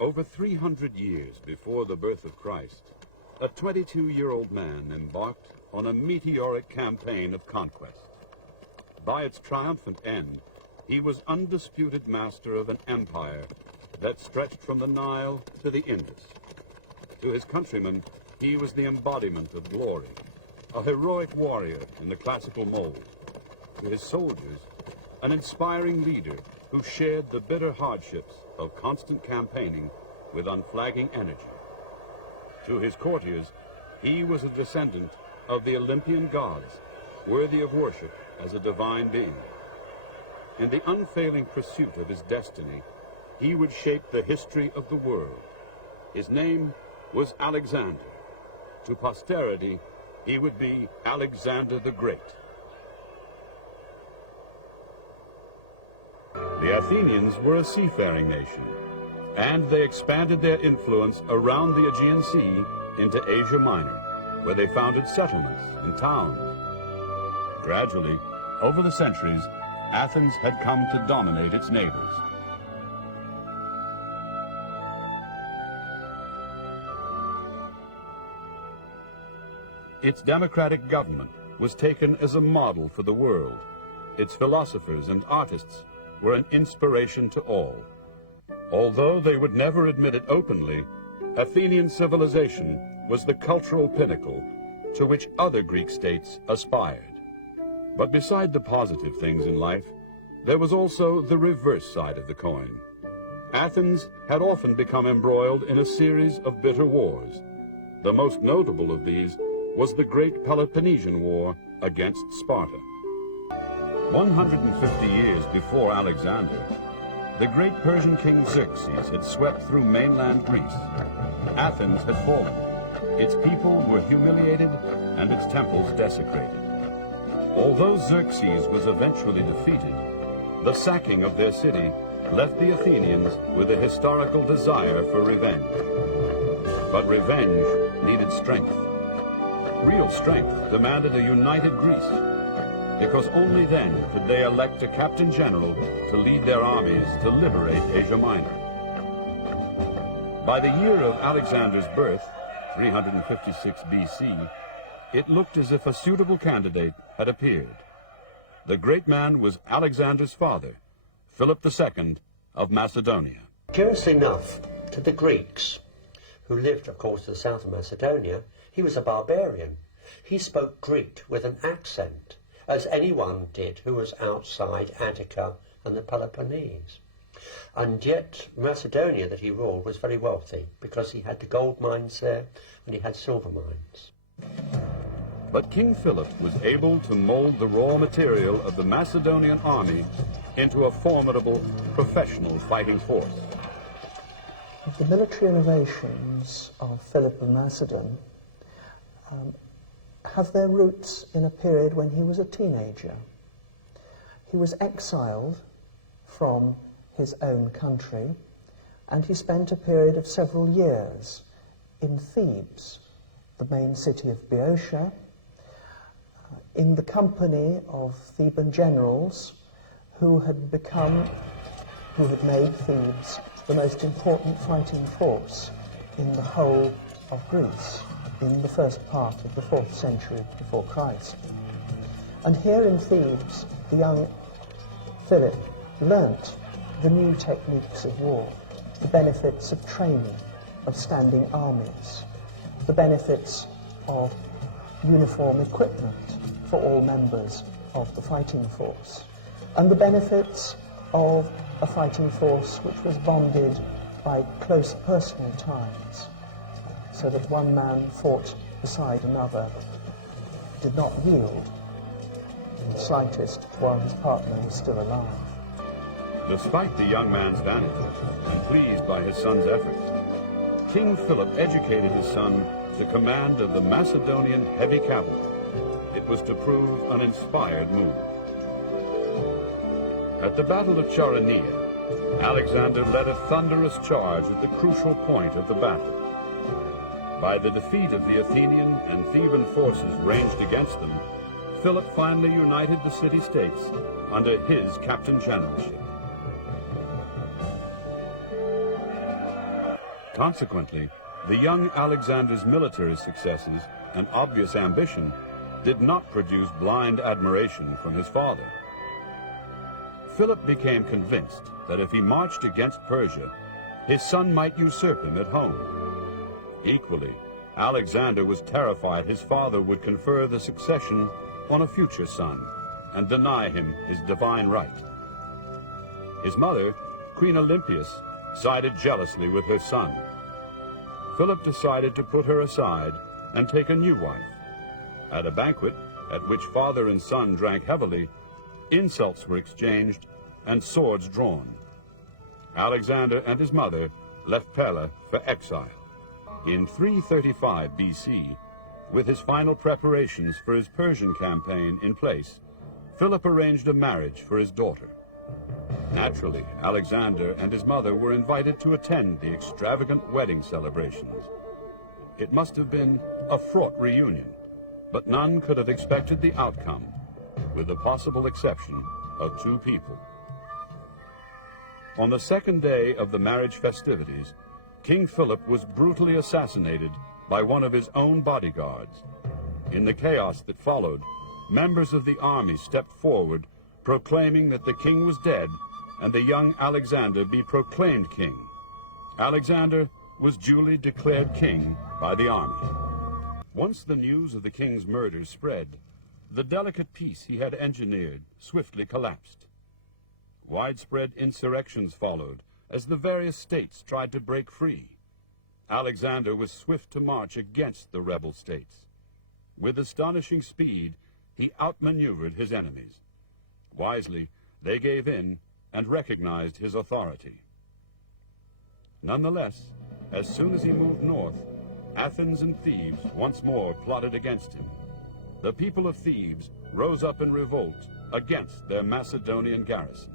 Over 300 years before the birth of Christ, a 22-year-old man embarked on a meteoric campaign of conquest. By its triumphant end, he was undisputed master of an empire that stretched from the Nile to the Indus. To his countrymen, he was the embodiment of glory, a heroic warrior in the classical mold. To his soldiers, an inspiring leader who shared the bitter hardships of constant campaigning with unflagging energy. To his courtiers, he was a descendant of the Olympian gods, worthy of worship as a divine being. In the unfailing pursuit of his destiny, he would shape the history of the world. His name was Alexander. To posterity, he would be Alexander the Great. The Athenians were a seafaring nation, and they expanded their influence around the Aegean Sea into Asia Minor, where they founded settlements and towns. Gradually, over the centuries, Athens had come to dominate its neighbors. Its democratic government was taken as a model for the world. Its philosophers and artists were an inspiration to all. Although they would never admit it openly, Athenian civilization was the cultural pinnacle to which other Greek states aspired. But beside the positive things in life, there was also the reverse side of the coin. Athens had often become embroiled in a series of bitter wars. The most notable of these was the Great Peloponnesian War against Sparta. 150 years before Alexander, the great Persian king Xerxes had swept through mainland Greece. Athens had fallen. Its people were humiliated and its temples desecrated. Although Xerxes was eventually defeated, the sacking of their city left the Athenians with a historical desire for revenge. But revenge needed strength. Real strength demanded a united Greece, because only then could they elect a captain general to lead their armies to liberate Asia Minor. By the year of Alexander's birth, 356 BC, it looked as if a suitable candidate had appeared. The great man was Alexander's father, Philip II of Macedonia. Curious enough, to the Greeks, who lived, of course, to the south of Macedonia, he was a barbarian. He spoke Greek with an accent, as anyone did who was outside Attica and the Peloponnese. And yet Macedonia that he ruled was very wealthy, because he had the gold mines there and he had silver mines. But King Philip was able to mold the raw material of the Macedonian army into a formidable professional fighting force. The military innovations of Philip of Macedon have their roots in a period when he was a teenager. He was exiled from his own country, and he spent a period of several years in Thebes, the main city of Boeotia, in the company of Theban generals who had made Thebes the most important fighting force in the whole of Greece in the first part of the 4th century before Christ. And here in Thebes, the young Philip learnt the new techniques of war, the benefits of training, of standing armies, the benefits of uniform equipment for all members of the fighting force, and the benefits of a fighting force which was bonded by close personal ties, so that one man fought beside another, did not yield in the slightest while his partner was still alive. Despite the young man's vanity, and pleased by his son's efforts, King Philip educated his son to command of the Macedonian heavy cavalry. It was to prove an inspired move. At the Battle of Chaeronea, Alexander led a thunderous charge at the crucial point of the battle. By the defeat of the Athenian and Theban forces ranged against them, Philip finally united the city-states under his captain generalship. Consequently, the young Alexander's military successes and obvious ambition did not produce blind admiration from his father. Philip became convinced that if he marched against Persia, his son might usurp him at home. Equally, Alexander was terrified his father would confer the succession on a future son and deny him his divine right. His mother, Queen Olympias, sided jealously with her son. Philip decided to put her aside and take a new wife. At a banquet, at which father and son drank heavily, insults were exchanged and swords drawn. Alexander and his mother left Pella for exile. In 335 BC, with his final preparations for his Persian campaign in place, Philip arranged a marriage for his daughter. Naturally, Alexander and his mother were invited to attend the extravagant wedding celebrations. It must have been a fraught reunion, but none could have expected the outcome, with the possible exception of two people. On the second day of the marriage festivities, King Philip was brutally assassinated by one of his own bodyguards. In the chaos that followed, members of the army stepped forward, proclaiming that the king was dead and the young Alexander be proclaimed king. Alexander was duly declared king by the army. Once the news of the king's murder spread, the delicate peace he had engineered swiftly collapsed. Widespread insurrections followed as the various states tried to break free. Alexander was swift to march against the rebel states. With astonishing speed, he outmaneuvered his enemies. Wisely, they gave in and recognized his authority. Nonetheless, as soon as he moved north, Athens and Thebes once more plotted against him. The people of Thebes rose up in revolt against their Macedonian garrison.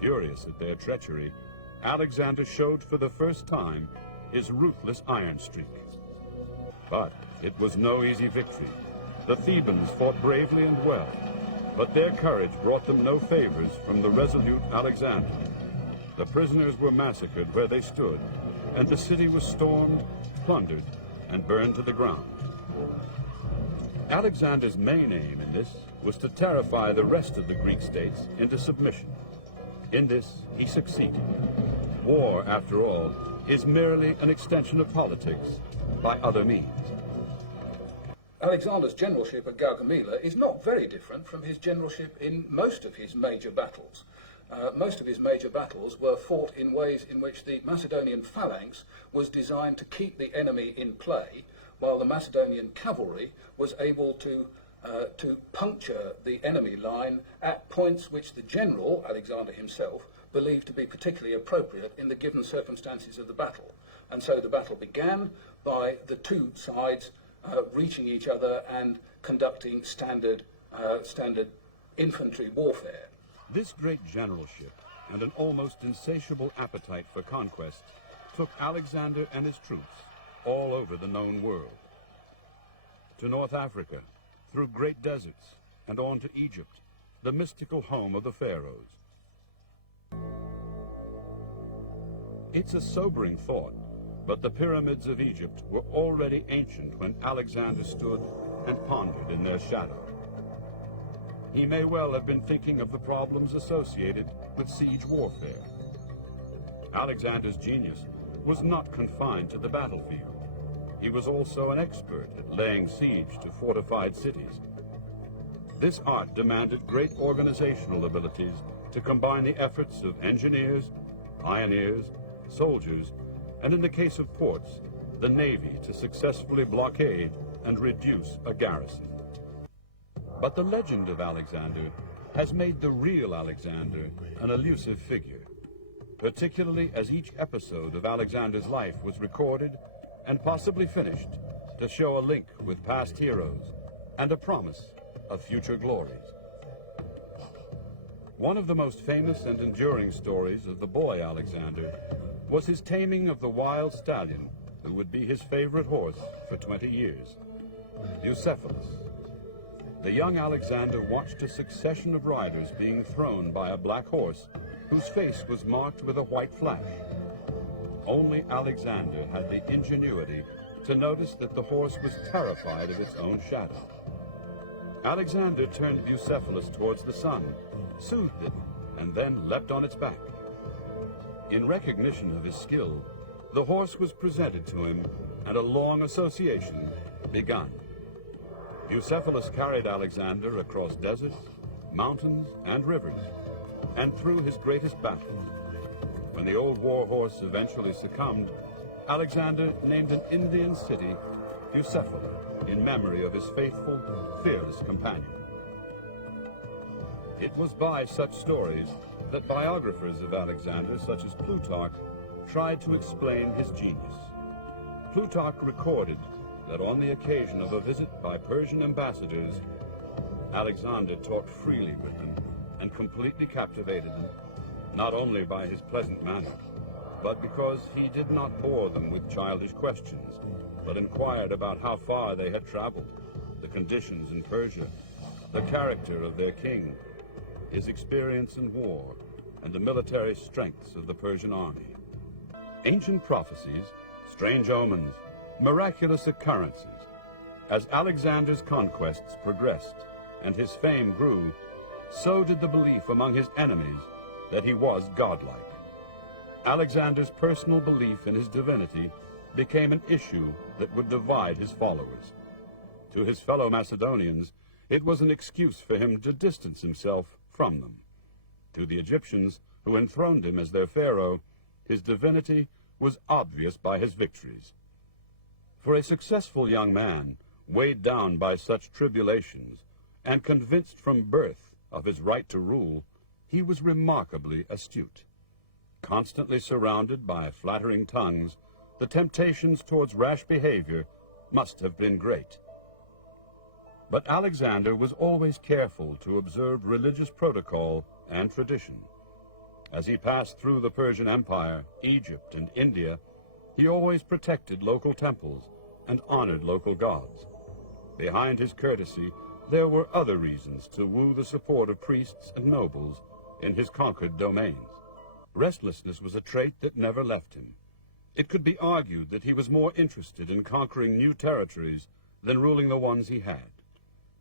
Furious at their treachery, Alexander showed for the first time his ruthless iron streak. But it was no easy victory. The Thebans fought bravely and well, but their courage brought them no favors from the resolute Alexander. The prisoners were massacred where they stood, and the city was stormed, plundered, and burned to the ground. Alexander's main aim in this was to terrify the rest of the Greek states into submission. In this, he succeeded. War, after all, is merely an extension of politics by other means. Alexander's generalship at Gaugamela is not very different from his generalship in most of his major battles. Most of his major battles were fought in ways in which the Macedonian phalanx was designed to keep the enemy in play, while the Macedonian cavalry was able to puncture the enemy line at points which the general, Alexander himself, believed to be particularly appropriate in the given circumstances of the battle. And so the battle began by the two sides reaching each other and conducting standard infantry warfare. This great generalship and an almost insatiable appetite for conquest took Alexander and his troops all over the known world. To North Africa, through great deserts, and on to Egypt, the mystical home of the pharaohs. It's a sobering thought, but the pyramids of Egypt were already ancient when Alexander stood and pondered in their shadow. He may well have been thinking of the problems associated with siege warfare. Alexander's genius was not confined to the battlefield. He was also an expert at laying siege to fortified cities. This art demanded great organizational abilities to combine the efforts of engineers, pioneers, soldiers, and in the case of ports, the navy to successfully blockade and reduce a garrison. But the legend of Alexander has made the real Alexander an elusive figure, particularly as each episode of Alexander's life was recorded and possibly finished to show a link with past heroes and a promise of future glories. One of the most famous and enduring stories of the boy Alexander was his taming of the wild stallion who would be his favorite horse for 20 years, Bucephalus. The young Alexander watched a succession of riders being thrown by a black horse whose face was marked with a white flash. Only Alexander had the ingenuity to notice that the horse was terrified of its own shadow. Alexander turned Bucephalus towards the sun, soothed it, and then leapt on its back. In recognition of his skill, the horse was presented to him, and a long association begun. Bucephalus carried Alexander across deserts, mountains, and rivers, and through his greatest battles. When the old war horse eventually succumbed, Alexander named an Indian city Bucephala in memory of his faithful, fearless companion. It was by such stories that biographers of Alexander, such as Plutarch, tried to explain his genius. Plutarch recorded that on the occasion of a visit by Persian ambassadors, Alexander talked freely with them and completely captivated them, not only by his pleasant manner, but because he did not bore them with childish questions, but inquired about how far they had traveled, the conditions in Persia, the character of their king, his experience in war, and the military strengths of the Persian army. Ancient prophecies, strange omens, miraculous occurrences. As Alexander's conquests progressed and his fame grew, so did the belief among his enemies that he was godlike. Alexander's personal belief in his divinity became an issue that would divide his followers. To his fellow Macedonians, it was an excuse for him to distance himself from them. To the Egyptians, who enthroned him as their pharaoh, his divinity was obvious by his victories. For a successful young man, weighed down by such tribulations, and convinced from birth of his right to rule, he was remarkably astute. Constantly surrounded by flattering tongues, the temptations towards rash behavior must have been great. But Alexander was always careful to observe religious protocol and tradition. As he passed through the Persian Empire, Egypt, and India, he always protected local temples and honored local gods. Behind his courtesy, there were other reasons to woo the support of priests and nobles in his conquered domains. Restlessness was a trait that never left him. It could be argued that he was more interested in conquering new territories than ruling the ones he had.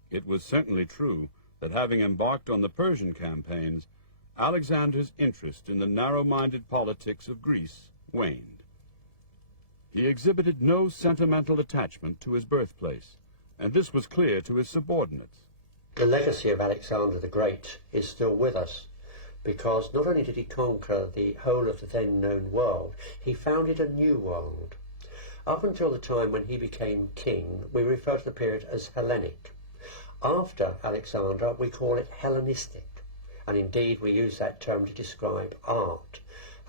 It was certainly true that having embarked on the Persian campaigns, Alexander's interest in the narrow-minded politics of Greece waned. He exhibited no sentimental attachment to his birthplace, and this was clear to his subordinates. The legacy of Alexander the Great is still with us, because not only did he conquer the whole of the then known world, he founded a new world. Up until the time when he became king, we refer to the period as Hellenic. After Alexander, we call it Hellenistic, and indeed we use that term to describe art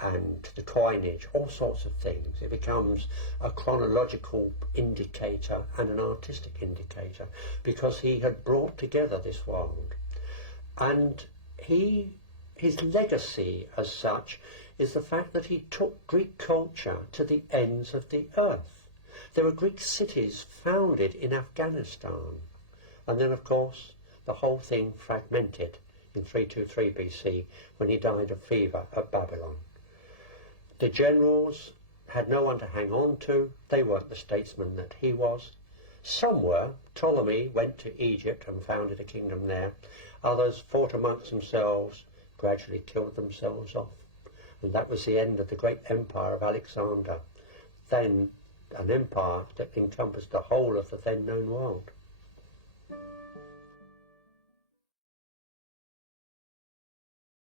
and the coinage, all sorts of things. It becomes a chronological indicator and an artistic indicator, because he had brought together this world. And his legacy as such is the fact that he took Greek culture to the ends of the earth. There were Greek cities founded in Afghanistan. And then, of course, the whole thing fragmented in 323 BC when he died of fever at Babylon. The generals had no one to hang on to. They weren't the statesmen that he was. Some were. Ptolemy went to Egypt and founded a kingdom there. Others fought amongst themselves, gradually killed themselves off. And that was the end of the great empire of Alexander, then an empire that encompassed the whole of the then known world.